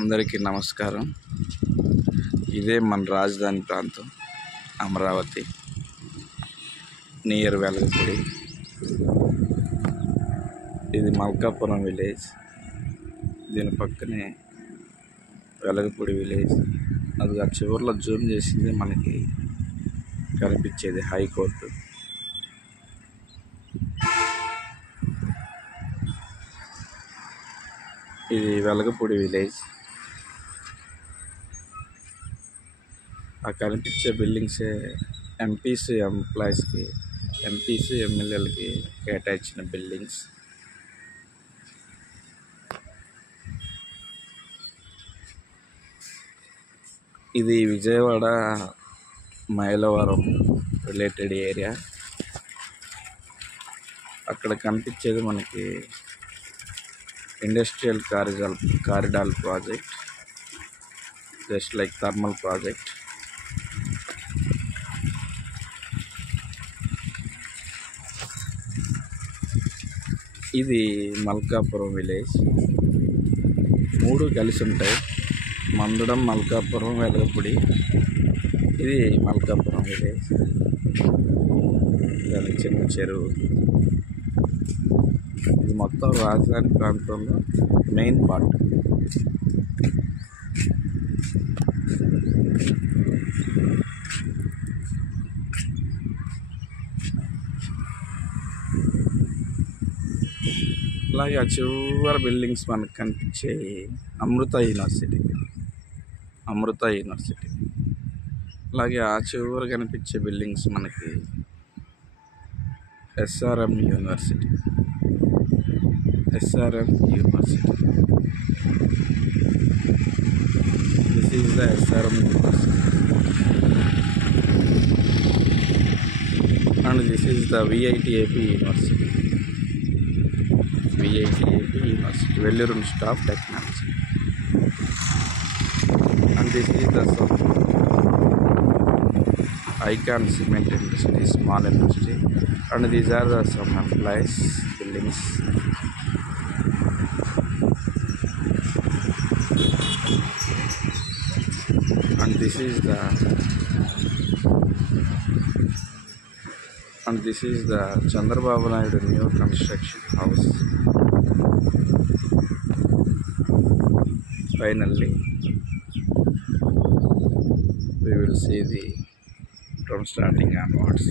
అందరికీ నమస్కారం. ఇదే మన రాజధాని ప్రాంతం అమరావతి, నియర్ వెలగపూడి. ఇది మల్కాపురం విలేజ్, దీని పక్కనే వెలగపూడి విలేజ్. అది ఆ చివరిలో జూమ్ చేసింది మనకి కనిపించేది హైకోర్టు. ఇది వెలగపూడి విలేజ్. ఆ కనిపించే బిల్డింగ్సే ఎంపీస్ ఎంప్లాయీస్కి, ఎంపీస్ ఎమ్మెల్యేలకి కేటాయించిన బిల్డింగ్స్. ఇది విజయవాడ మైలవరం రిలేటెడ్ ఏరియా. అక్కడ కనిపించేది మనకి industrial corridor project, just like thermal project. ఇది మల్కాపురం విలేజ్. 3 కలిసి ఉంటాయి: మందడం, మల్కాపురం, వెలగపూడి. ఇది మల్కాపురం విలేజ్. దానికి చిన్న చెరువు. ఇది మొత్తం రాజధాని ప్రాంతంలో మెయిన్ పార్ట్. అలాగే ఆ చివరి బిల్డింగ్స్ మనకు కనిపించే అమృత యూనివర్సిటీ. అలాగే ఆ చివరి కనిపించే బిల్డింగ్స్ మనకి SRM university. This is the SRM university and this is the VIT AP university. Vellore Institute of Technology. And this is the Icon Cement Industry, small industry. And these are the some employees buildings. And this is the Chandrababu Naidu new construction house. Finally, we will see from starting onwards.